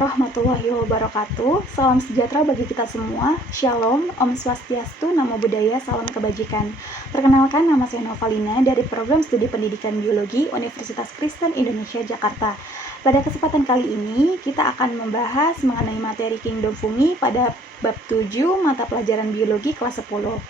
warahmatullahi wabarakatuh. Salam sejahtera bagi kita semua. Shalom, Om Swastiastu, Namo Buddhaya, salam kebajikan. Perkenalkan, nama saya Novalina dari Program Studi Pendidikan Biologi Universitas Kristen Indonesia, Jakarta. Pada kesempatan kali ini, kita akan membahas mengenai materi Kingdom Fungi pada bab 7 mata pelajaran biologi kelas 10.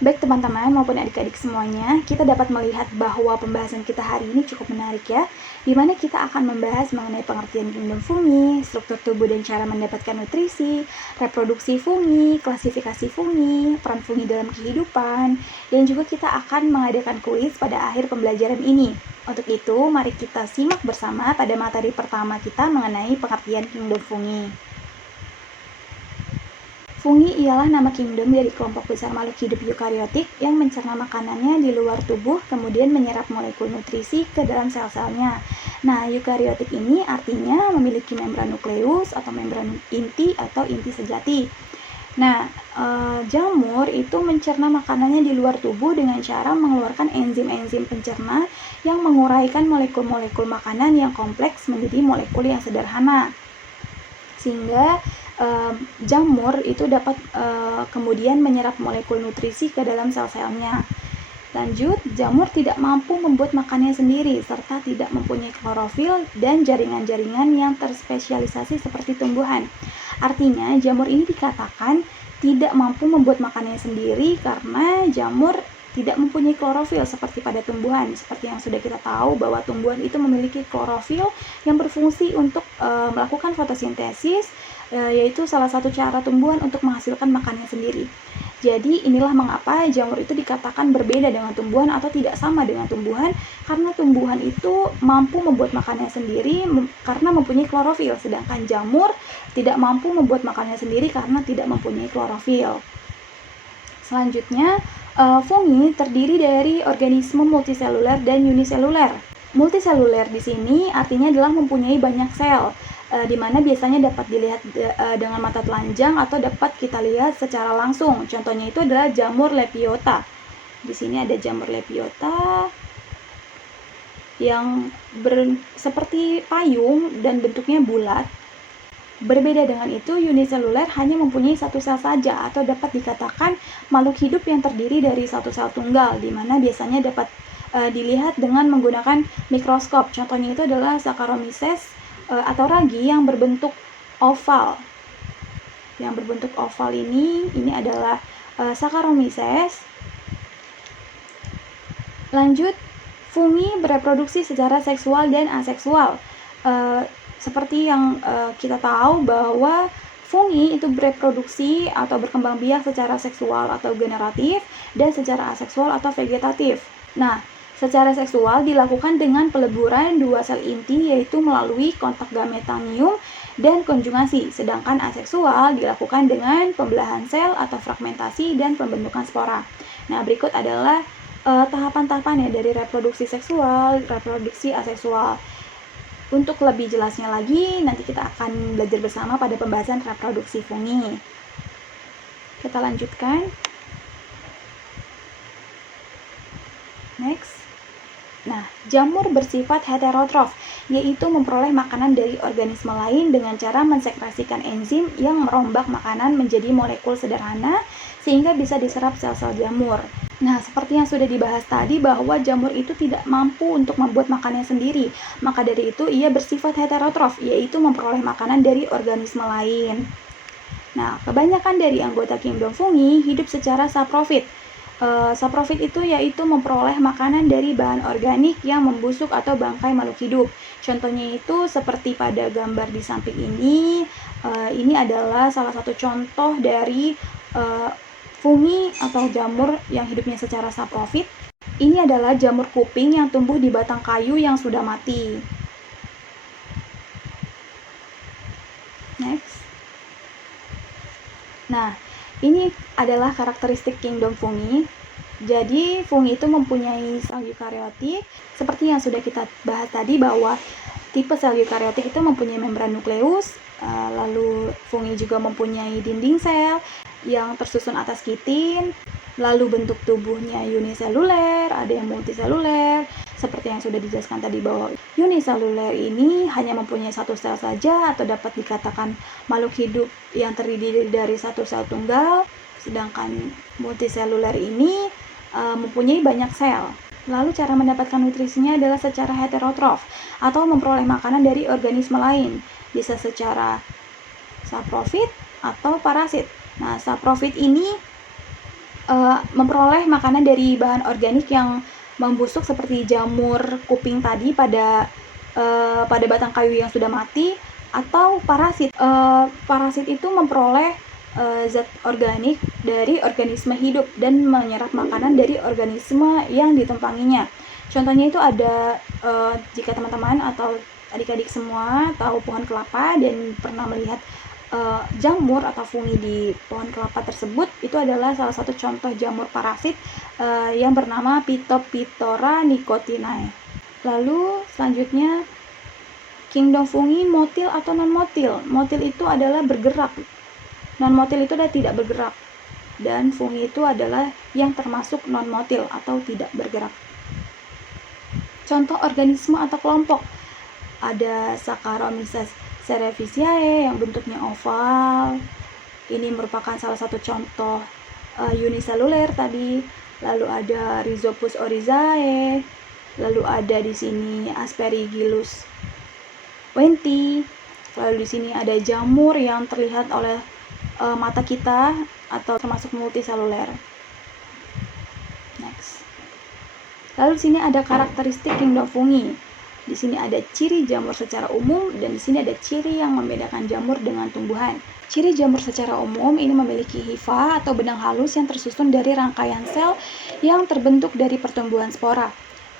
Baik teman-teman maupun adik-adik semuanya, kita dapat melihat bahwa pembahasan kita hari ini cukup menarik ya, di mana kita akan membahas mengenai pengertian kingdom fungi, struktur tubuh dan cara mendapatkan nutrisi, reproduksi fungi, klasifikasi fungi, peran fungi dalam kehidupan, dan juga kita akan mengadakan kuis pada akhir pembelajaran ini. Untuk itu, mari kita simak bersama pada materi pertama kita mengenai pengertian kingdom fungi. Fungi ialah nama kingdom dari kelompok besar makhluk hidup eukariotik yang mencerna makanannya di luar tubuh, kemudian menyerap molekul nutrisi ke dalam sel-selnya. Nah, eukariotik ini artinya memiliki membran nukleus atau membran inti atau inti sejati. Nah, jamur itu mencerna makanannya di luar tubuh dengan cara mengeluarkan enzim-enzim pencerna yang menguraikan molekul-molekul makanan yang kompleks menjadi molekul yang sederhana. Sehingga jamur itu dapat kemudian menyerap molekul nutrisi ke dalam sel-selnya. Lanjut, jamur tidak mampu membuat makanannya sendiri serta tidak mempunyai klorofil dan jaringan-jaringan yang terspesialisasi seperti tumbuhan. Artinya, jamur ini dikatakan tidak mampu membuat makanannya sendiri karena jamur tidak mempunyai klorofil seperti pada tumbuhan. Seperti yang sudah kita tahu bahwa tumbuhan itu memiliki klorofil yang berfungsi untuk melakukan fotosintesis, yaitu salah satu cara tumbuhan untuk menghasilkan makanannya sendiri. Jadi inilah mengapa jamur itu dikatakan berbeda dengan tumbuhan atau tidak sama dengan tumbuhan, karena tumbuhan itu mampu membuat makanannya sendiri karena mempunyai klorofil, sedangkan jamur tidak mampu membuat makanannya sendiri karena tidak mempunyai klorofil. Selanjutnya, fungi terdiri dari organisme multiseluler dan uniseluler. Multiseluler di sini artinya adalah mempunyai banyak sel, di mana biasanya dapat dilihat dengan mata telanjang atau dapat kita lihat secara langsung. Contohnya itu adalah jamur lepiota. Di sini ada jamur lepiota yang seperti payung dan bentuknya bulat. Berbeda dengan itu, uniseluler hanya mempunyai satu sel saja atau dapat dikatakan makhluk hidup yang terdiri dari satu sel tunggal, di mana biasanya dapat dilihat dengan menggunakan mikroskop. Contohnya itu adalah Saccharomyces atau ragi yang berbentuk oval. Yang berbentuk oval ini adalah Saccharomyces. Lanjut, fungi bereproduksi secara seksual dan aseksual. Seperti yang kita tahu bahwa fungi itu bereproduksi atau berkembang biak secara seksual atau generatif dan secara aseksual atau vegetatif. Nah, secara seksual dilakukan dengan peleburan dua sel inti yaitu melalui kontak gametanium dan konjugasi, sedangkan aseksual dilakukan dengan pembelahan sel atau fragmentasi dan pembentukan spora. Nah, berikut adalah tahapan-tahapannya dari reproduksi seksual, reproduksi aseksual. Untuk lebih jelasnya lagi, nanti kita akan belajar bersama pada pembahasan reproduksi fungi. Kita lanjutkan. Next. Nah, jamur bersifat heterotrof, yaitu memperoleh makanan dari organisme lain dengan cara mensekresikan enzim yang merombak makanan menjadi molekul sederhana sehingga bisa diserap sel-sel jamur. Nah, seperti yang sudah dibahas tadi bahwa jamur itu tidak mampu untuk membuat makanannya sendiri. Maka dari itu ia bersifat heterotrof, yaitu memperoleh makanan dari organisme lain. Nah, kebanyakan dari anggota kingdom fungi hidup secara saprofit. Saprofit itu yaitu memperoleh makanan dari bahan organik yang membusuk atau bangkai makhluk hidup. Contohnya itu seperti pada gambar di samping ini adalah salah satu contoh dari fungi atau jamur yang hidupnya secara saprofit. Ini adalah jamur kuping yang tumbuh di batang kayu yang sudah mati. Next. Nah, ini adalah karakteristik kingdom fungi. Jadi, fungi itu mempunyai sel eukariotik, seperti yang sudah kita bahas tadi bahwa tipe sel eukariotik itu mempunyai membran nukleus, lalu fungi juga mempunyai dinding sel yang tersusun atas kitin. Lalu bentuk tubuhnya uniseluler, ada yang multiseluler. Seperti yang sudah dijelaskan tadi bahwa uniseluler ini hanya mempunyai satu sel saja atau dapat dikatakan makhluk hidup yang terdiri dari satu sel tunggal. Sedangkan multiseluler ini mempunyai banyak sel. Lalu cara mendapatkan nutrisinya adalah secara heterotrof atau memperoleh makanan dari organisme lain. Bisa secara saprofit atau parasit. Nah, saprofit ini memperoleh makanan dari bahan organik yang membusuk seperti jamur kuping tadi pada batang kayu yang sudah mati, atau parasit. Parasit itu memperoleh zat organik dari organisme hidup dan menyerap makanan dari organisme yang ditumpanginya. Contohnya itu ada jika teman-teman atau adik-adik semua tahu pohon kelapa dan pernah melihat jamur atau fungi di pohon kelapa tersebut, itu adalah salah satu contoh jamur parasit yang bernama Phytopithora nicotinae. Lalu selanjutnya kingdom fungi motil atau non-motil. Motil itu adalah bergerak, non-motil itu adalah tidak bergerak, dan fungi itu adalah yang termasuk non-motil atau tidak bergerak. Contoh organisme atau kelompok ada Saccharomyces cerevisiae yang bentuknya oval. Ini merupakan salah satu contoh uniseluler tadi. Lalu ada Rhizopus oryzae. Lalu ada di sini Aspergillus wenti. Lalu di sini ada jamur yang terlihat oleh mata kita atau termasuk multiseluler. Next. Lalu di sini ada karakteristik kingdom fungi. Di sini ada ciri jamur secara umum dan di sini ada ciri yang membedakan jamur dengan tumbuhan. Ciri jamur secara umum ini memiliki hifa atau benang halus yang tersusun dari rangkaian sel yang terbentuk dari pertumbuhan spora.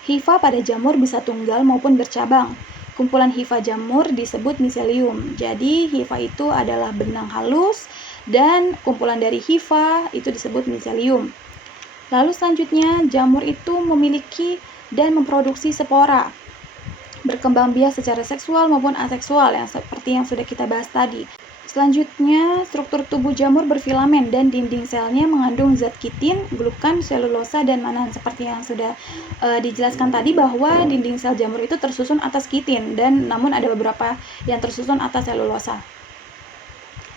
Hifa pada jamur bisa tunggal maupun bercabang. Kumpulan hifa jamur disebut miselium. Jadi hifa itu adalah benang halus dan kumpulan dari hifa itu disebut miselium. Lalu selanjutnya jamur itu memiliki dan memproduksi spora, berkembang biak secara seksual maupun aseksual yang seperti yang sudah kita bahas tadi. Selanjutnya, struktur tubuh jamur berfilamen dan dinding selnya mengandung zat kitin, glukan, selulosa, dan manan. Seperti yang sudah dijelaskan tadi bahwa dinding sel jamur itu tersusun atas kitin dan namun ada beberapa yang tersusun atas selulosa.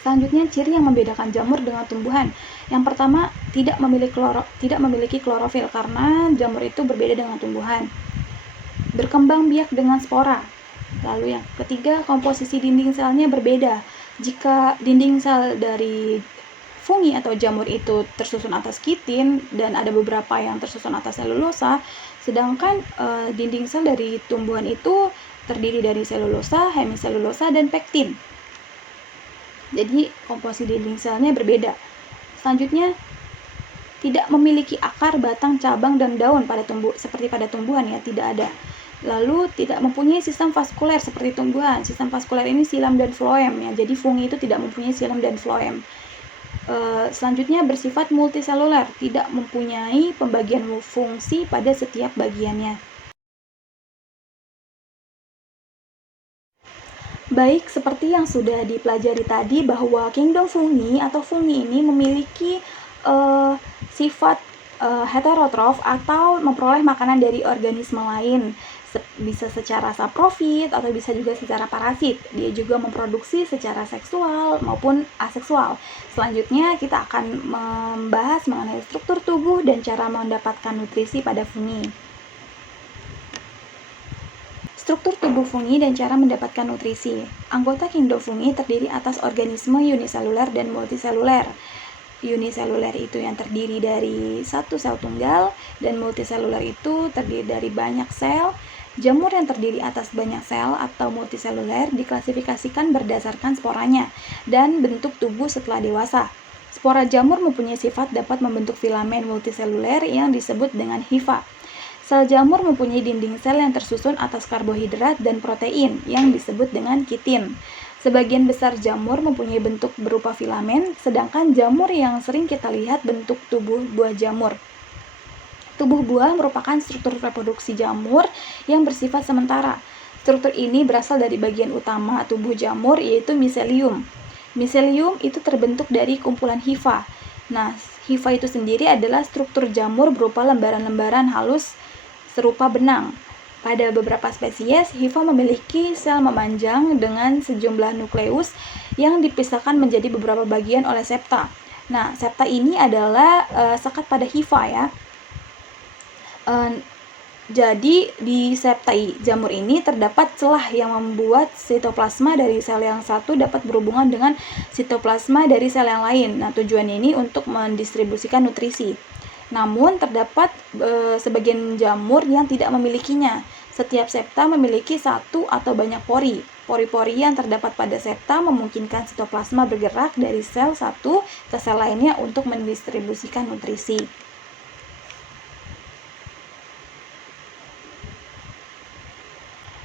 Selanjutnya, ciri yang membedakan jamur dengan tumbuhan. Yang pertama, tidak memiliki klorofil karena jamur itu berbeda dengan tumbuhan. Berkembang biak dengan spora. Lalu yang ketiga, komposisi dinding selnya berbeda. Jika dinding sel dari fungi atau jamur itu tersusun atas kitin dan ada beberapa yang tersusun atas selulosa, sedangkan dinding sel dari tumbuhan itu terdiri dari selulosa, hemiselulosa, dan pektin. Jadi komposisi dinding selnya berbeda. Selanjutnya, tidak memiliki akar, batang, cabang, dan daun seperti pada tumbuhan ya, tidak ada. Lalu tidak mempunyai sistem vaskuler seperti tumbuhan. Sistem vaskuler ini silam dan floem ya. Jadi fungi itu tidak mempunyai silam dan floem. Selanjutnya bersifat multiseluler, tidak mempunyai pembagian fungsi pada setiap bagiannya. Baik, seperti yang sudah dipelajari tadi bahwa kingdom fungi atau fungi ini memiliki sifat heterotrof atau memperoleh makanan dari organisme lain. Bisa secara saprofit atau bisa juga secara parasit. Dia juga memproduksi secara seksual maupun aseksual. Selanjutnya kita akan membahas mengenai struktur tubuh dan cara mendapatkan nutrisi pada fungi. Struktur tubuh fungi dan cara mendapatkan nutrisi. Anggota kingdom fungi terdiri atas organisme uniseluler dan multiseluler. Uniseluler itu yang terdiri dari satu sel tunggal dan multiseluler itu terdiri dari banyak sel. Jamur yang terdiri atas banyak sel atau multiseluler diklasifikasikan berdasarkan sporanya dan bentuk tubuh setelah dewasa. Spora jamur mempunyai sifat dapat membentuk filamen multiseluler yang disebut dengan hifa. Sel jamur mempunyai dinding sel yang tersusun atas karbohidrat dan protein yang disebut dengan kitin. Sebagian besar jamur mempunyai bentuk berupa filamen, sedangkan jamur yang sering kita lihat bentuk tubuh buah jamur. Tubuh buah merupakan struktur reproduksi jamur yang bersifat sementara. Struktur ini berasal dari bagian utama tubuh jamur yaitu miselium. Miselium itu terbentuk dari kumpulan hifa. Nah, hifa itu sendiri adalah struktur jamur berupa lembaran-lembaran halus serupa benang. Pada beberapa spesies, hifa memiliki sel memanjang dengan sejumlah nukleus yang dipisahkan menjadi beberapa bagian oleh septa. Nah, septa ini adalah sekat pada hifa ya. Jadi di septa jamur ini terdapat celah yang membuat sitoplasma dari sel yang satu dapat berhubungan dengan sitoplasma dari sel yang lain. Nah, tujuannya ini untuk mendistribusikan nutrisi. Namun terdapat sebagian jamur yang tidak memilikinya. Setiap septa memiliki satu atau banyak pori. Pori-pori yang terdapat pada septa memungkinkan sitoplasma bergerak dari sel satu ke sel lainnya untuk mendistribusikan nutrisi.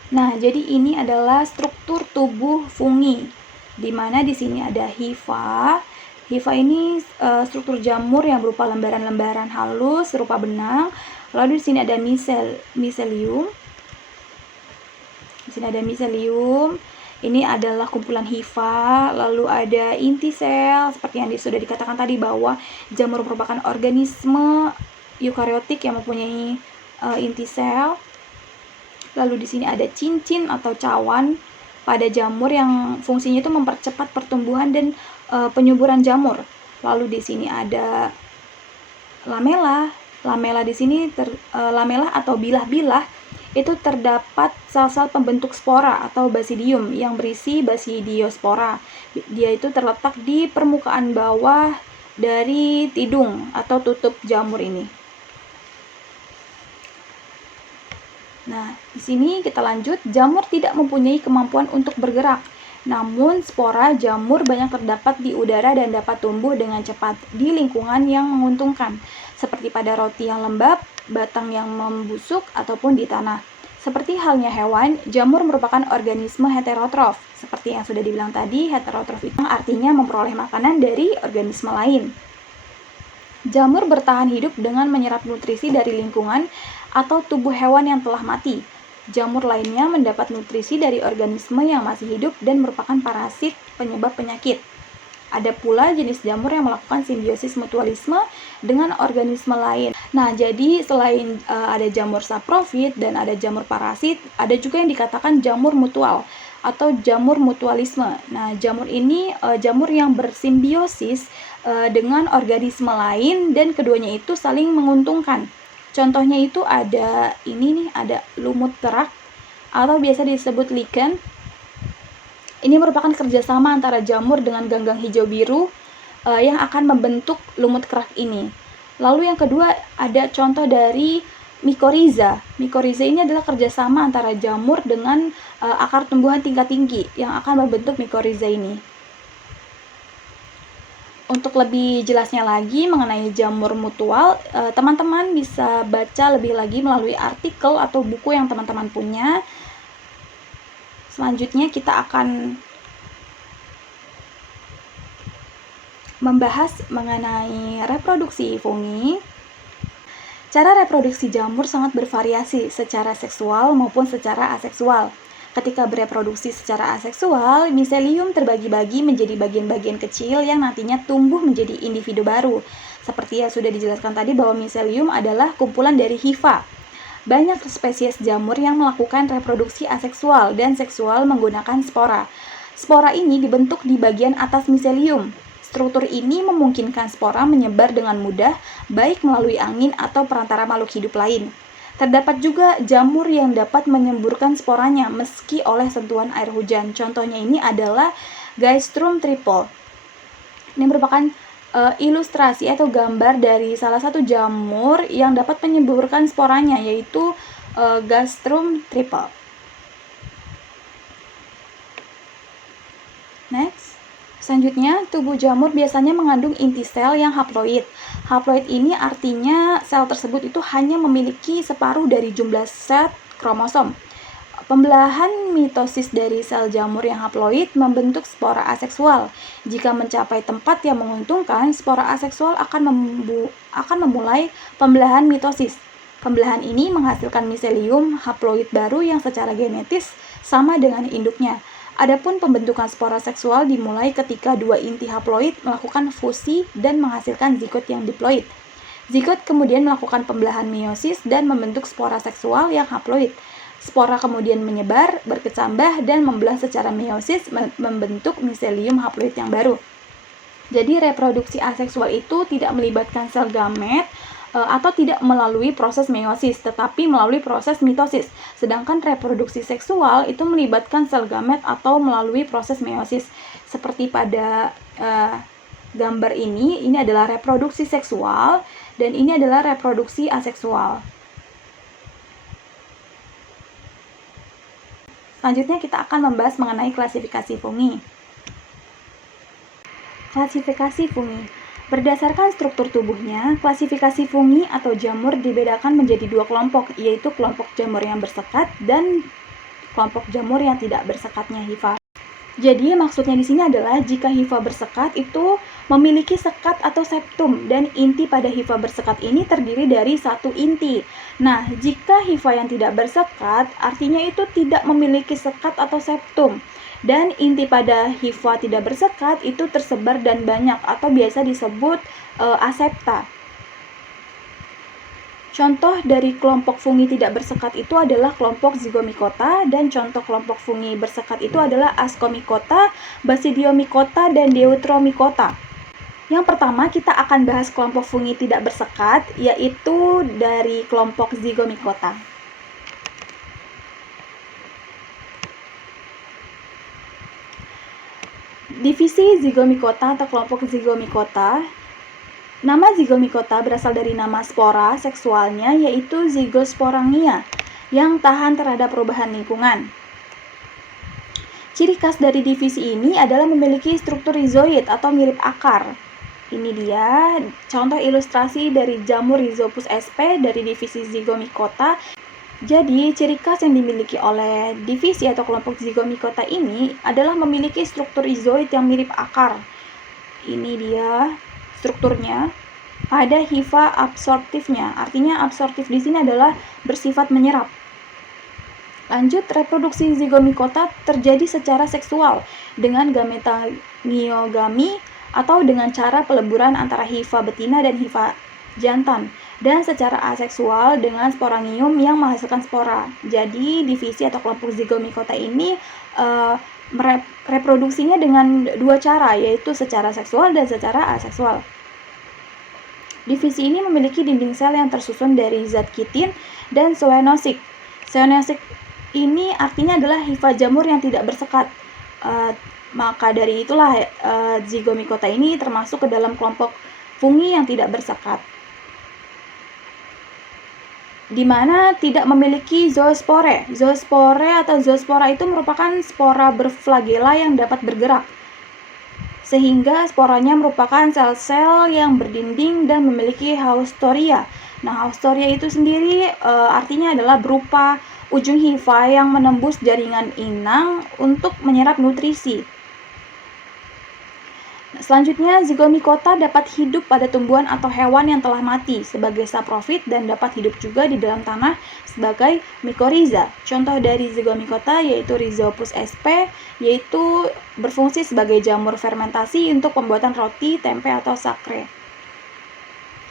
Nah, jadi ini adalah struktur tubuh fungi, di mana di sini ada hifa. Hifa ini struktur jamur yang berupa lembaran-lembaran halus serupa benang. Lalu di sini ada miselium. Di sini ada miselium. Ini adalah kumpulan hifa. Lalu ada inti sel, seperti yang sudah dikatakan tadi bahwa jamur merupakan organisme eukariotik yang mempunyai inti sel. Lalu di sini ada cincin atau cawan pada jamur yang fungsinya itu mempercepat pertumbuhan dan penyuburan jamur. Lalu di sini ada lamela. Lamela di sini lamela atau bilah-bilah itu terdapat sel-sel pembentuk spora atau basidium yang berisi basidiospora. Dia itu terletak di permukaan bawah dari tidung atau tutup jamur ini. Nah, di sini kita lanjut, jamur tidak mempunyai kemampuan untuk bergerak. Namun, spora jamur banyak terdapat di udara dan dapat tumbuh dengan cepat di lingkungan yang menguntungkan, seperti pada roti yang lembab, batang yang membusuk, ataupun di tanah. Seperti halnya hewan, jamur merupakan organisme heterotrof. Seperti yang sudah dibilang tadi, heterotrof itu artinya memperoleh makanan dari organisme lain. Jamur bertahan hidup dengan menyerap nutrisi dari lingkungan atau tubuh hewan yang telah mati. Jamur lainnya mendapat nutrisi dari organisme yang masih hidup dan merupakan parasit penyebab penyakit. Ada pula jenis jamur yang melakukan simbiosis mutualisme dengan organisme lain. Nah, jadi selain ada jamur saprofit dan ada jamur parasit, ada juga yang dikatakan jamur mutual atau jamur mutualisme. Nah, jamur ini jamur yang bersimbiosis dengan organisme lain dan keduanya itu saling menguntungkan. Contohnya itu ada ini nih, ada lumut kerak atau biasa disebut lichen. Ini merupakan kerjasama antara jamur dengan ganggang hijau biru yang akan membentuk lumut kerak ini. Lalu yang kedua ada contoh dari mycorrhiza. Mycorrhiza ini adalah kerjasama antara jamur dengan akar tumbuhan tingkat tinggi yang akan membentuk mycorrhiza ini. Untuk lebih jelasnya lagi mengenai jamur mutual, teman-teman bisa baca lebih lagi melalui artikel atau buku yang teman-teman punya. Selanjutnya kita akan membahas mengenai reproduksi fungi. Cara reproduksi jamur sangat bervariasi secara seksual maupun secara aseksual. Ketika bereproduksi secara aseksual, miselium terbagi-bagi menjadi bagian-bagian kecil yang nantinya tumbuh menjadi individu baru. Seperti yang sudah dijelaskan tadi bahwa miselium adalah kumpulan dari hifa. Banyak spesies jamur yang melakukan reproduksi aseksual dan seksual menggunakan spora. Spora ini dibentuk di bagian atas miselium. Struktur ini memungkinkan spora menyebar dengan mudah, baik melalui angin atau perantara makhluk hidup lain. Terdapat juga jamur yang dapat menyemburkan sporanya meski oleh sentuhan air hujan. Contohnya ini adalah Gaestrum triple. Ini merupakan ilustrasi atau gambar dari salah satu jamur yang dapat menyemburkan sporanya, yaitu Gaestrum triple. Next. Selanjutnya, tubuh jamur biasanya mengandung inti sel yang haploid. Haploid ini artinya sel tersebut itu hanya memiliki separuh dari jumlah set kromosom. Pembelahan mitosis dari sel jamur yang haploid membentuk spora aseksual. Jika mencapai tempat yang menguntungkan, spora aseksual akan memulai pembelahan mitosis. Pembelahan ini menghasilkan miselium haploid baru yang secara genetis sama dengan induknya. Adapun pembentukan spora seksual dimulai ketika dua inti haploid melakukan fusi dan menghasilkan zigot yang diploid. Zigot kemudian melakukan pembelahan meiosis dan membentuk spora seksual yang haploid. Spora kemudian menyebar, berkecambah, dan membelah secara meiosis membentuk miselium haploid yang baru. Jadi reproduksi aseksual itu tidak melibatkan sel gamet atau tidak melalui proses meiosis, tetapi melalui proses mitosis. Sedangkan reproduksi seksual itu melibatkan sel gamet atau melalui proses meiosis. Seperti pada gambar ini adalah reproduksi seksual dan ini adalah reproduksi aseksual. Selanjutnya kita akan membahas mengenai klasifikasi fungi. Klasifikasi fungi. Berdasarkan struktur tubuhnya, klasifikasi fungi atau jamur dibedakan menjadi dua kelompok, yaitu kelompok jamur yang bersekat dan kelompok jamur yang tidak bersekatnya hifa. Jadi maksudnya di sini adalah jika hifa bersekat itu memiliki sekat atau septum dan inti pada hifa bersekat ini terdiri dari satu inti. Nah, jika hifa yang tidak bersekat artinya itu tidak memiliki sekat atau septum. Dan inti pada hifa tidak bersekat itu tersebar dan banyak atau biasa disebut asepta. Contoh dari kelompok fungi tidak bersekat itu adalah kelompok Zygomicota dan contoh kelompok fungi bersekat itu adalah Ascomycota, Basidiomycota, dan Deuteromycota. Yang pertama kita akan bahas kelompok fungi tidak bersekat yaitu dari kelompok Zygomicota. Divisi Zygomicota atau kelompok Zygomicota. Nama Zygomicota berasal dari nama spora seksualnya yaitu Zygosporangia yang tahan terhadap perubahan lingkungan. Ciri khas dari divisi ini adalah memiliki struktur rizoid atau mirip akar. Ini dia contoh ilustrasi dari jamur Rhizopus sp dari divisi Zygomicota. Jadi, ciri khas yang dimiliki oleh divisi atau kelompok Zygomicota ini adalah memiliki struktur rizoid yang mirip akar. Ini dia strukturnya pada hifa absorptifnya. Artinya absorptif di sini adalah bersifat menyerap. Lanjut, reproduksi Zygomicota terjadi secara seksual dengan gametaniogami atau dengan cara peleburan antara hifa betina dan hifa jantan, dan secara aseksual dengan sporangium yang menghasilkan spora. Jadi divisi atau kelompok Zygomicota ini reproduksinya dengan dua cara, yaitu secara seksual dan secara aseksual. Divisi ini memiliki dinding sel yang tersusun dari zat kitin dan zoonozik. Zoonozik ini artinya adalah hifa jamur yang tidak bersekat. Maka dari itulah Zygomicota ini termasuk ke dalam kelompok fungi yang tidak bersekat, di mana tidak memiliki zoospore. Zoospore atau zoospora itu merupakan spora berflagela yang dapat bergerak, sehingga sporanya merupakan sel-sel yang berdinding dan memiliki haustoria. Nah, haustoria itu sendiri artinya adalah berupa ujung hifa yang menembus jaringan inang untuk menyerap nutrisi. Selanjutnya, Zygomicota dapat hidup pada tumbuhan atau hewan yang telah mati sebagai saprofit dan dapat hidup juga di dalam tanah sebagai mycorrhiza. Contoh dari Zygomicota yaitu Rhizopus sp, yaitu berfungsi sebagai jamur fermentasi untuk pembuatan roti, tempe, atau sakre.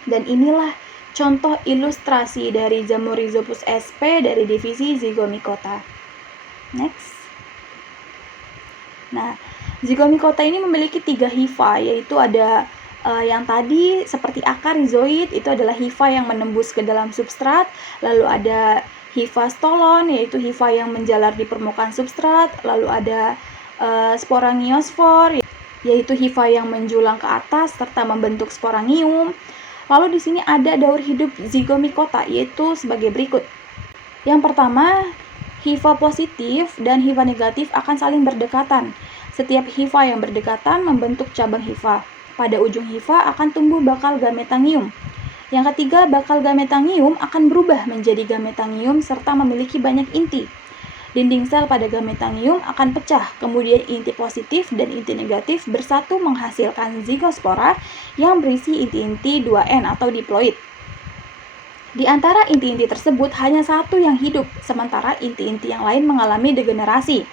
Dan inilah contoh ilustrasi dari jamur Rhizopus sp dari divisi Zygomicota. Next. Nah, Zygomicota ini memiliki 3 hifa, yaitu ada yang tadi seperti akar rizoid, itu adalah hifa yang menembus ke dalam substrat. Lalu ada hifa stolon, yaitu hifa yang menjalar di permukaan substrat. Lalu ada sporangiosfor, yaitu hifa yang menjulang ke atas serta membentuk sporangium. Lalu di sini ada daur hidup Zygomicota, yaitu sebagai berikut. Yang pertama, hifa positif dan hifa negatif akan saling berdekatan. Setiap hifa yang berdekatan membentuk cabang hifa. Pada ujung hifa akan tumbuh bakal gametangium. Yang ketiga, bakal gametangium akan berubah menjadi gametangium serta memiliki banyak inti. Dinding sel pada gametangium akan pecah, kemudian inti positif dan inti negatif bersatu menghasilkan zygospora yang berisi inti-inti 2N atau diploid. Di antara inti-inti tersebut hanya satu yang hidup, sementara inti-inti yang lain mengalami degenerasi.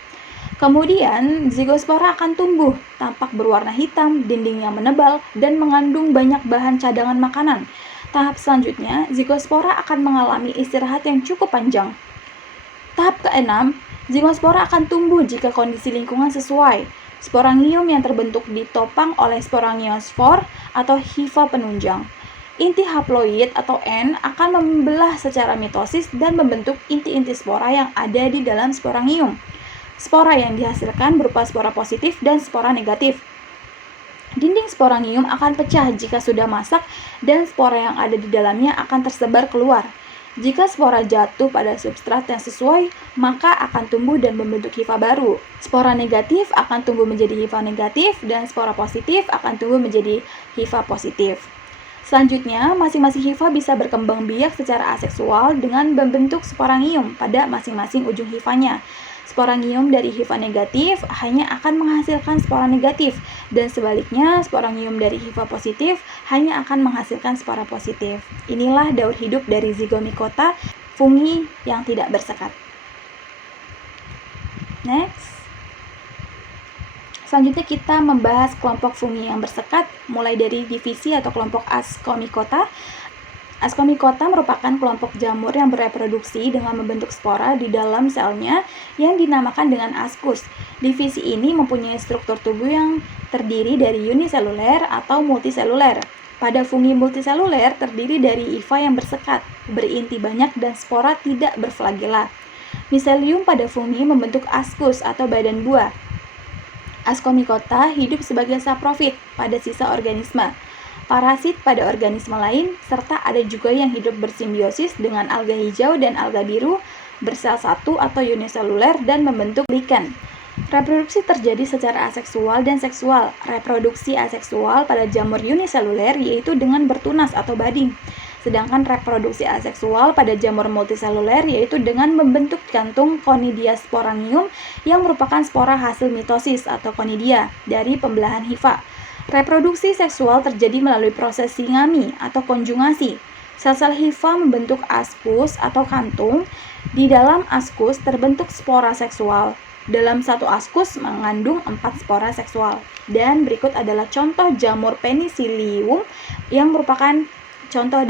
Kemudian, zigospora akan tumbuh, tampak berwarna hitam, dindingnya menebal, dan mengandung banyak bahan cadangan makanan. Tahap selanjutnya, zigospora akan mengalami istirahat yang cukup panjang. Tahap keenam, zigospora akan tumbuh jika kondisi lingkungan sesuai. Sporangium yang terbentuk ditopang oleh sporangiospor atau hifa penunjang. Inti haploid atau N akan membelah secara mitosis dan membentuk inti-inti spora yang ada di dalam sporangium. Spora yang dihasilkan berupa spora positif dan spora negatif. Dinding sporangium akan pecah jika sudah masak dan spora yang ada di dalamnya akan tersebar keluar. Jika spora jatuh pada substrat yang sesuai, maka akan tumbuh dan membentuk hifa baru. Spora negatif akan tumbuh menjadi hifa negatif dan spora positif akan tumbuh menjadi hifa positif. Selanjutnya, masing-masing hifa bisa berkembang biak secara aseksual dengan membentuk sporangium pada masing-masing ujung hifanya. Sporangium dari hifa negatif hanya akan menghasilkan spora negatif, dan sebaliknya sporangium dari hifa positif hanya akan menghasilkan spora positif. Inilah daur hidup dari Zygomicota, fungi yang tidak bersekat. Next. Selanjutnya kita membahas kelompok fungi yang bersekat, mulai dari divisi atau kelompok Ascomycota. Ascomycota merupakan kelompok jamur yang bereproduksi dengan membentuk spora di dalam selnya yang dinamakan dengan ascus. Divisi ini mempunyai struktur tubuh yang terdiri dari uniseluler atau multiseluler. Pada fungi multiseluler terdiri dari hifa yang bersekat, berinti banyak dan spora tidak berflagela. Miselium pada fungi membentuk ascus atau badan buah. Ascomycota hidup sebagai saprofit pada sisa organisme, parasit pada organisme lain, serta ada juga yang hidup bersimbiosis dengan alga hijau dan alga biru, bersel satu atau uniseluler dan membentuk lichen. Reproduksi terjadi secara aseksual dan seksual. Reproduksi aseksual pada jamur uniseluler yaitu dengan bertunas atau budding. Sedangkan reproduksi aseksual pada jamur multiseluler yaitu dengan membentuk kantung Conidia sporangium yang merupakan spora hasil mitosis atau conidia dari pembelahan hifa. Reproduksi seksual terjadi melalui proses singami atau konjugasi. Sel-sel hifa membentuk ascus atau kantung. Di dalam ascus terbentuk spora seksual. Dalam satu ascus mengandung 4 spora seksual. Dan berikut adalah contoh jamur Penicillium yang merupakan contoh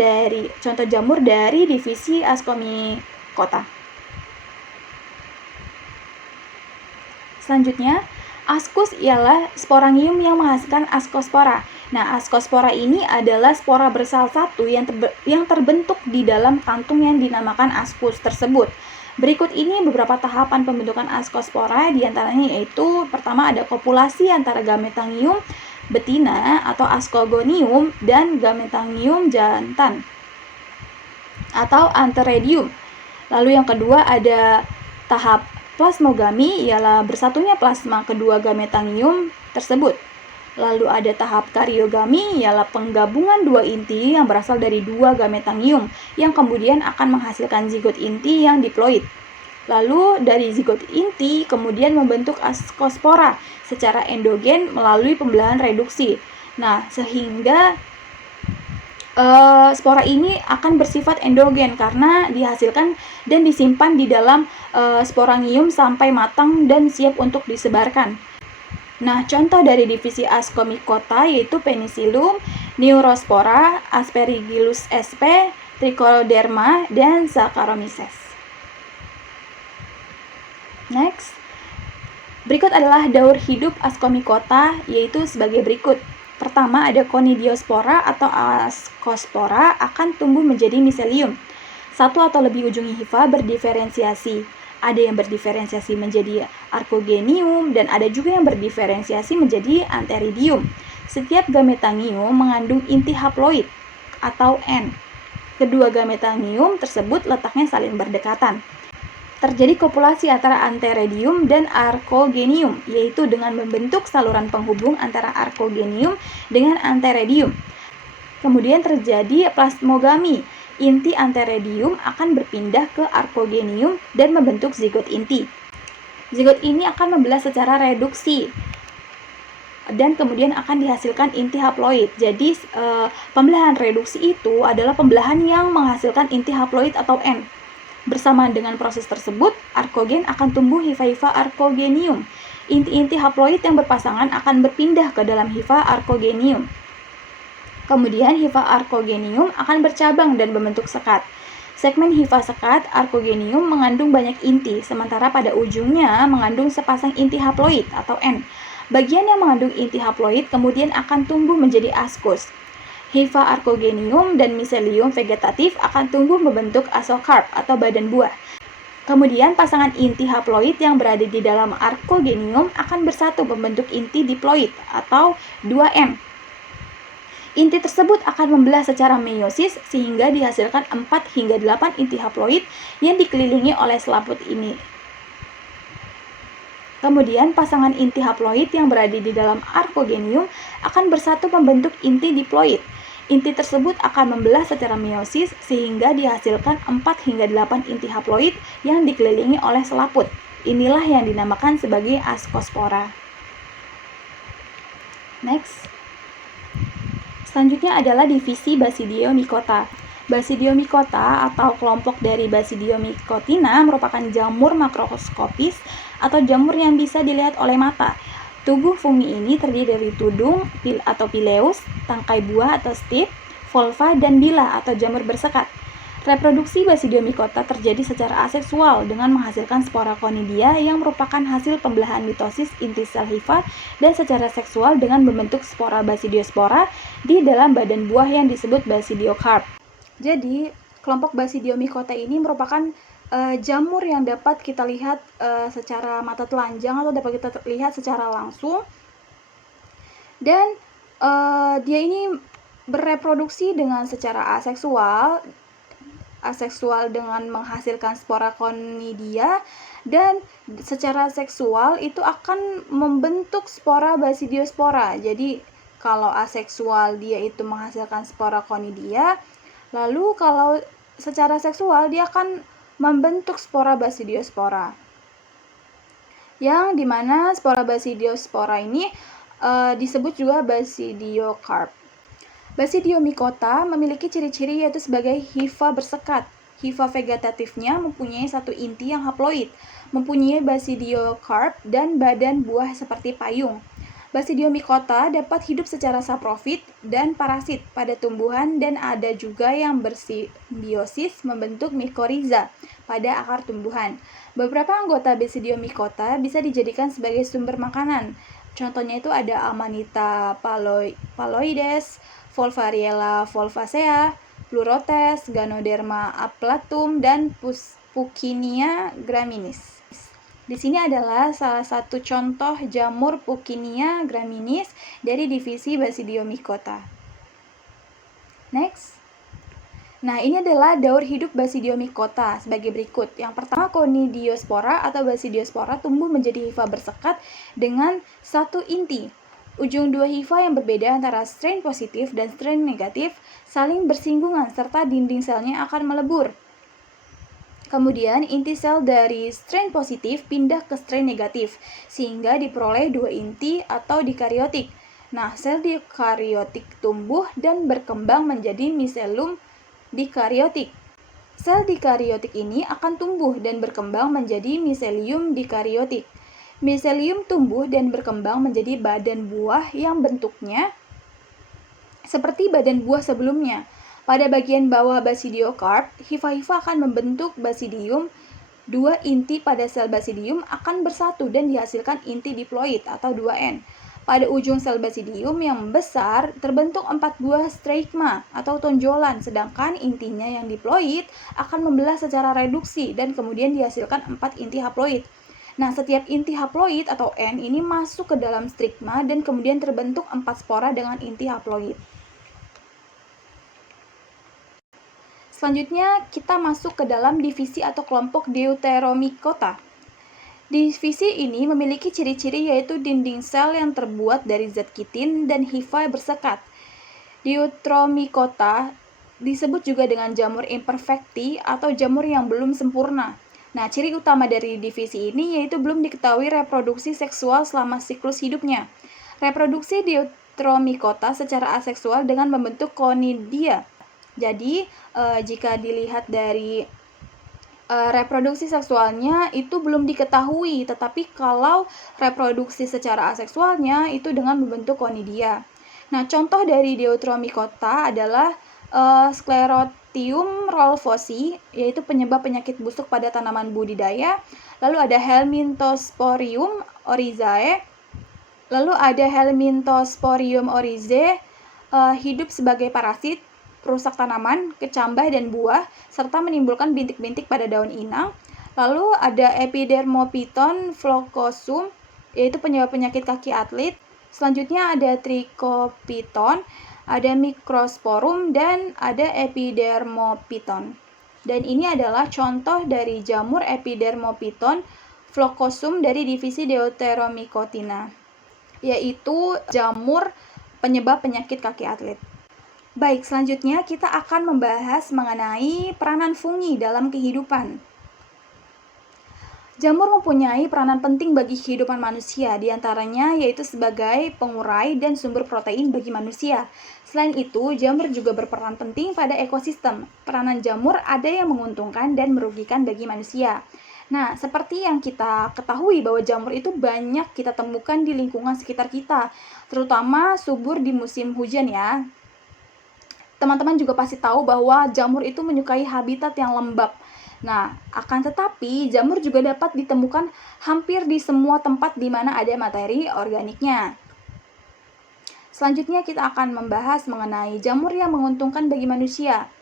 jamur dari divisi Ascomycota. Selanjutnya, ascus ialah sporangium yang menghasilkan ascospora. Nah, ascospora ini adalah spora bersel satu yang terbentuk di dalam kantung yang dinamakan ascus tersebut. Berikut ini beberapa tahapan pembentukan ascospora, diantaranya yaitu pertama ada kopulasi antara gametangium betina atau ascogonium dan gametangium jantan atau anteredium. Lalu yang kedua ada tahap plasmogami, ialah bersatunya plasma kedua gametangium tersebut. Lalu ada tahap karyogami, ialah penggabungan dua inti yang berasal dari dua gametangium yang kemudian akan menghasilkan zigot inti yang diploid. Lalu dari zigot inti kemudian membentuk ascospora secara endogen melalui pembelahan reduksi. Nah, sehingga spora ini akan bersifat endogen karena dihasilkan dan disimpan di dalam sporangium sampai matang dan siap untuk disebarkan. Nah, contoh dari divisi Ascomycota yaitu Penicillium, Neurospora, Aspergillus sp, Trichoderma, dan Saccharomyces. Next, berikut adalah daur hidup Ascomycota yaitu sebagai berikut. Pertama ada Conidiospora atau Ascospora akan tumbuh menjadi miselium. Satu atau lebih ujung hifa berdiferensiasi. Ada yang berdiferensiasi menjadi arcogenium dan ada juga yang berdiferensiasi menjadi antheridium. Setiap gametangium mengandung inti haploid atau N. Kedua gametangium tersebut letaknya saling berdekatan. Terjadi kopulasi antara antheridium dan arcogenium, yaitu dengan membentuk saluran penghubung antara arcogenium dengan antheridium. Kemudian terjadi plasmogami. Inti antheridium akan berpindah ke arcogenium dan membentuk zigot inti. Zigot ini akan membelah secara reduksi dan kemudian akan dihasilkan inti haploid. Jadi pembelahan reduksi itu adalah pembelahan yang menghasilkan inti haploid atau N. Bersamaan dengan proses tersebut, arkogen akan tumbuh hifa-hifa arkogenium. Inti-inti haploid yang berpasangan akan berpindah ke dalam hifa arkogenium. Kemudian hifa arkogenium akan bercabang dan membentuk sekat. Segmen hifa sekat arkogenium mengandung banyak inti, sementara pada ujungnya mengandung sepasang inti haploid atau N. Bagian yang mengandung inti haploid kemudian akan tumbuh menjadi ascus. Hifa arkogenium dan miselium vegetatif akan tumbuh membentuk asokarp atau badan buah. Kemudian pasangan inti haploid yang berada di dalam arkogenium akan bersatu membentuk inti diploid atau 2M. Inti tersebut akan membelah secara meiosis sehingga dihasilkan 4 hingga 8 inti haploid yang dikelilingi oleh selaput ini. Kemudian pasangan inti haploid yang berada di dalam arkogenium akan bersatu membentuk inti diploid. Inti tersebut akan membelah secara meiosis sehingga dihasilkan 4 hingga 8 inti haploid yang dikelilingi oleh selaput. Inilah yang dinamakan sebagai askospora. Next. Selanjutnya adalah divisi Basidiomycota. Basidiomycota atau kelompok dari Basidiomycotina merupakan jamur makroskopis atau jamur yang bisa dilihat oleh mata. Tubuh fungi ini terdiri dari tudung atau pileus, tangkai buah atau stip, volva, dan bila atau jamur bersekat. Reproduksi Basidiomycota terjadi secara aseksual dengan menghasilkan spora conidia yang merupakan hasil pembelahan mitosis inti sel hifa dan secara seksual dengan membentuk spora Basidiospora di dalam badan buah yang disebut Basidiokarp. Jadi, kelompok Basidiomycota ini merupakan jamur yang dapat kita lihat secara mata telanjang atau dapat kita lihat secara langsung. Dan dia ini bereproduksi dengan secara aseksual dengan menghasilkan spora conidia, dan secara seksual itu akan membentuk spora Basidiospora. Jadi kalau aseksual dia itu menghasilkan spora conidia, lalu kalau secara seksual dia akan membentuk spora Basidiospora. Yang dimana spora Basidiospora ini disebut juga Basidiokarp. Basidiomycota memiliki ciri-ciri yaitu sebagai hifa bersekat. Hifa vegetatifnya mempunyai satu inti yang haploid, mempunyai basidiokarp dan badan buah seperti payung. Basidiomycota dapat hidup secara saprofit dan parasit pada tumbuhan dan ada juga yang bersimbiosis membentuk mikoriza pada akar tumbuhan. Beberapa anggota Basidiomycota bisa dijadikan sebagai sumber makanan. Contohnya itu ada Amanita phalloides, Volvariella volvacea, Pleurotes, Ganoderma aplatum, dan Puccinia graminis. Di sini adalah salah satu contoh jamur Puccinia graminis dari divisi Basidiomycota. Next. Nah, ini adalah daur hidup Basidiomycota sebagai berikut. Yang pertama, Conidiospora atau Basidiospora tumbuh menjadi hifa bersekat dengan satu inti. Ujung dua hifa yang berbeda antara strain positif dan strain negatif saling bersinggungan serta dinding selnya akan melebur. Kemudian inti sel dari strain positif pindah ke strain negatif sehingga diperoleh dua inti atau dikariotik. Nah, sel dikariotik tumbuh dan berkembang menjadi miselium dikariotik. Sel dikariotik ini akan tumbuh dan berkembang menjadi miselium dikariotik. Miselium tumbuh dan berkembang menjadi badan buah yang bentuknya seperti badan buah sebelumnya. Pada bagian bawah Basidiokarp, hifa-hifa akan membentuk basidium. Dua inti pada sel basidium akan bersatu dan dihasilkan inti diploid atau 2N. Pada ujung sel basidium yang membesar terbentuk 4 buah stigma atau tonjolan, sedangkan intinya yang diploid akan membelah secara reduksi dan kemudian dihasilkan 4 inti haploid. Nah, setiap inti haploid atau N ini masuk ke dalam stigma dan kemudian terbentuk 4 spora dengan inti haploid. Selanjutnya, kita masuk ke dalam divisi atau kelompok Deuteromycota. Divisi ini memiliki ciri-ciri yaitu dinding sel yang terbuat dari zat kitin dan hifa bersekat. Deuteromycota disebut juga dengan jamur imperfecti atau jamur yang belum sempurna. Nah, ciri utama dari divisi ini yaitu belum diketahui reproduksi seksual selama siklus hidupnya. Reproduksi Deuteromycota secara aseksual dengan membentuk conidia. Jadi, jika dilihat dari reproduksi seksualnya itu belum diketahui, tetapi kalau reproduksi secara aseksualnya itu dengan membentuk konidia. Nah, contoh dari Deuteromycota adalah Sclerotium rolfosi, yaitu penyebab penyakit busuk pada tanaman budidaya. Lalu ada Helminthosporium oryzae. Lalu ada Helminthosporium oryzae, hidup sebagai parasit, perusak tanaman, kecambah dan buah, serta menimbulkan bintik-bintik pada daun inang. Lalu ada Epidermophyton floccosum, yaitu penyebab penyakit kaki atlet. Selanjutnya ada Trichophyton, ada Microsporum, dan ada Epidermophyton. Dan ini adalah contoh dari jamur Epidermophyton floccosum dari divisi Deuteromycotina, yaitu jamur penyebab penyakit kaki atlet. Baik, selanjutnya kita akan membahas mengenai peranan fungi dalam kehidupan. Jamur mempunyai peranan penting bagi kehidupan manusia, diantaranya yaitu sebagai pengurai dan sumber protein bagi manusia. Selain itu, jamur juga berperan penting pada ekosistem. Peranan jamur ada yang menguntungkan dan merugikan bagi manusia. Nah, seperti yang kita ketahui bahwa jamur itu banyak kita temukan di lingkungan sekitar kita, terutama subur di musim hujan ya. Teman-teman juga pasti tahu bahwa jamur itu menyukai habitat yang lembab. Nah, akan tetapi jamur juga dapat ditemukan hampir di semua tempat di mana ada materi organiknya. Selanjutnya kita akan membahas mengenai jamur yang menguntungkan bagi manusia.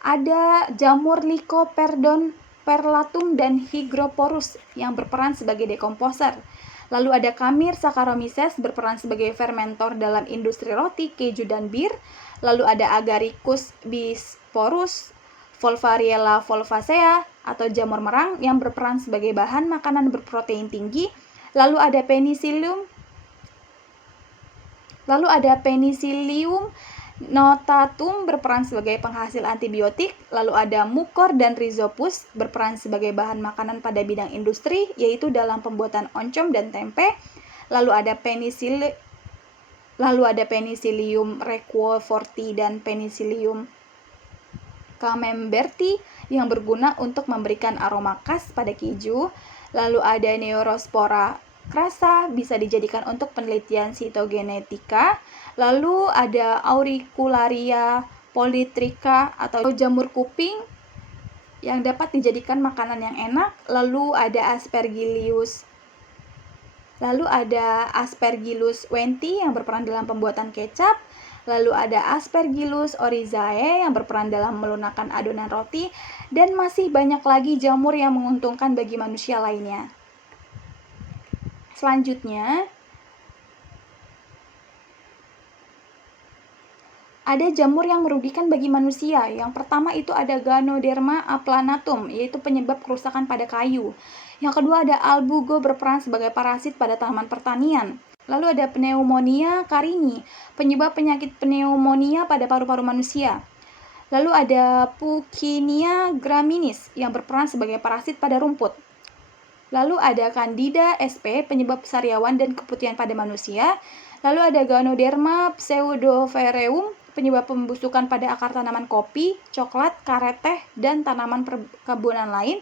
Ada jamur Lycoperdon perlatum dan Hygroporus yang berperan sebagai dekomposer. Lalu ada Camir Saccharomyces berperan sebagai fermentor dalam industri roti, keju, dan bir. Lalu ada Agaricus bisporus, Volvariella volvacea atau jamur merang yang berperan sebagai bahan makanan berprotein tinggi. Lalu ada Penicillium notatum berperan sebagai penghasil antibiotik. Lalu ada Mucor dan Rhizopus berperan sebagai bahan makanan pada bidang industri, yaitu dalam pembuatan oncom dan tempe. Lalu ada Penicillium requeforti dan Penicillium camemberti yang berguna untuk memberikan aroma khas pada keju. Lalu ada Neurospora crassa, bisa dijadikan untuk penelitian sitogenetika. Lalu ada Auricularia polytricha atau jamur kuping yang dapat dijadikan makanan yang enak. Lalu ada Aspergillus wenti yang berperan dalam pembuatan kecap. Lalu ada Aspergillus oryzae yang berperan dalam melunakkan adonan roti, dan masih banyak lagi jamur yang menguntungkan bagi manusia lainnya. Selanjutnya, ada jamur yang merugikan bagi manusia. Yang pertama itu ada Ganoderma aplanatum, yaitu penyebab kerusakan pada kayu. Yang kedua ada Albugo berperan sebagai parasit pada tanaman pertanian. Lalu ada Pneumonia carini, penyebab penyakit pneumonia pada paru-paru manusia. Lalu ada Puccinia graminis yang berperan sebagai parasit pada rumput. Lalu ada Candida sp, penyebab sariawan dan keputihan pada manusia. Lalu ada Ganoderma pseudophyreum, penyebab pembusukan pada akar tanaman kopi, coklat, karet teh, dan tanaman perkebunan lain.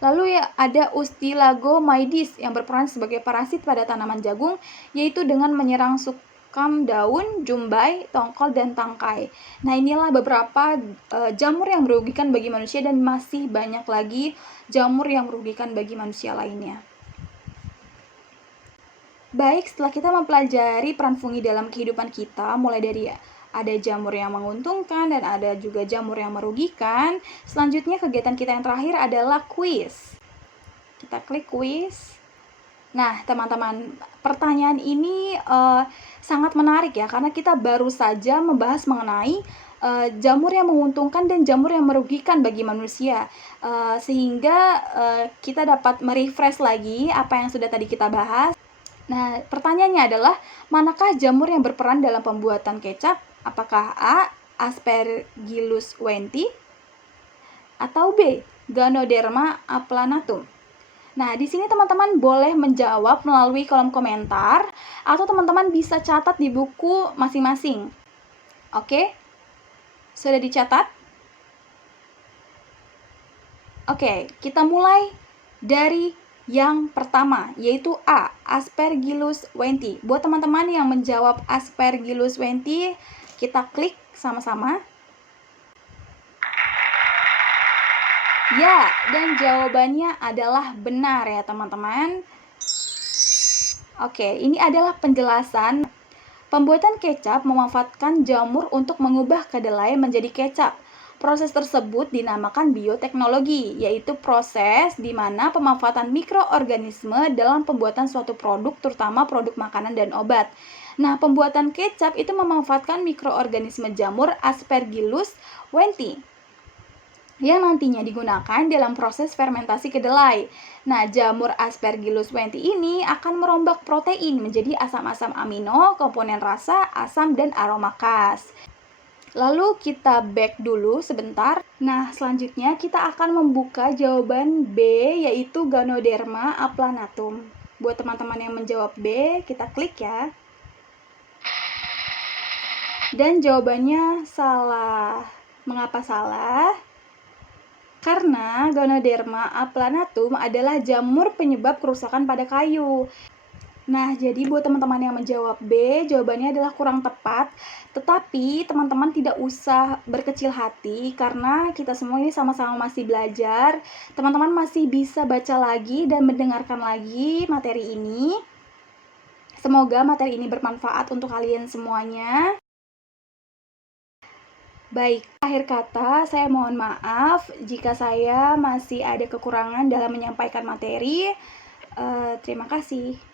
Lalu ada Ustilagomaides yang berperan sebagai parasit pada tanaman jagung, yaitu dengan menyerang sukam daun, jumbai, tongkol, dan tangkai. Nah, inilah beberapa jamur yang merugikan bagi manusia, dan masih banyak lagi jamur yang merugikan bagi manusia lainnya. Baik, setelah kita mempelajari peran fungi dalam kehidupan kita, mulai dari ada jamur yang menguntungkan dan ada juga jamur yang merugikan. Selanjutnya kegiatan kita yang terakhir adalah kuis. Kita klik kuis. Nah, teman-teman, pertanyaan ini sangat menarik ya, karena kita baru saja membahas mengenai jamur yang menguntungkan dan jamur yang merugikan bagi manusia, sehingga kita dapat merefresh lagi apa yang sudah tadi kita bahas. Nah, pertanyaannya adalah, manakah jamur yang berperan dalam pembuatan kecap? Apakah A. Aspergillus wenti atau B. Ganoderma aplanatum? Nah, di sini teman-teman boleh menjawab melalui kolom komentar, atau teman-teman bisa catat di buku masing-masing. Oke? Sudah dicatat? Oke, kita mulai dari yang pertama, yaitu A, Aspergillus wenti. Buat teman-teman yang menjawab Aspergillus wenti, kita klik sama-sama. Ya, dan jawabannya adalah benar ya teman-teman. Oke, ini adalah penjelasan. Pembuatan kecap memanfaatkan jamur untuk mengubah kedelai menjadi kecap. Proses tersebut dinamakan bioteknologi, yaitu proses di mana pemanfaatan mikroorganisme dalam pembuatan suatu produk, terutama produk makanan dan obat. Nah, pembuatan kecap itu memanfaatkan mikroorganisme jamur Aspergillus wenti yang nantinya digunakan dalam proses fermentasi kedelai. Nah, jamur Aspergillus wenti ini akan merombak protein menjadi asam-asam amino, komponen rasa, asam, dan aroma khas. Lalu kita back dulu sebentar. Nah, selanjutnya kita akan membuka jawaban B, yaitu Ganoderma aplanatum. Buat teman-teman yang menjawab B, kita klik ya. Dan jawabannya salah. Mengapa salah? Karena Ganoderma aplanatum adalah jamur penyebab kerusakan pada kayu. Nah, jadi buat teman-teman yang menjawab B, jawabannya adalah kurang tepat. Tetapi teman-teman tidak usah berkecil hati karena kita semua ini sama-sama masih belajar. Teman-teman masih bisa baca lagi dan mendengarkan lagi materi ini. Semoga materi ini bermanfaat untuk kalian semuanya. Baik, akhir kata saya mohon maaf jika saya masih ada kekurangan dalam menyampaikan materi. Terima kasih.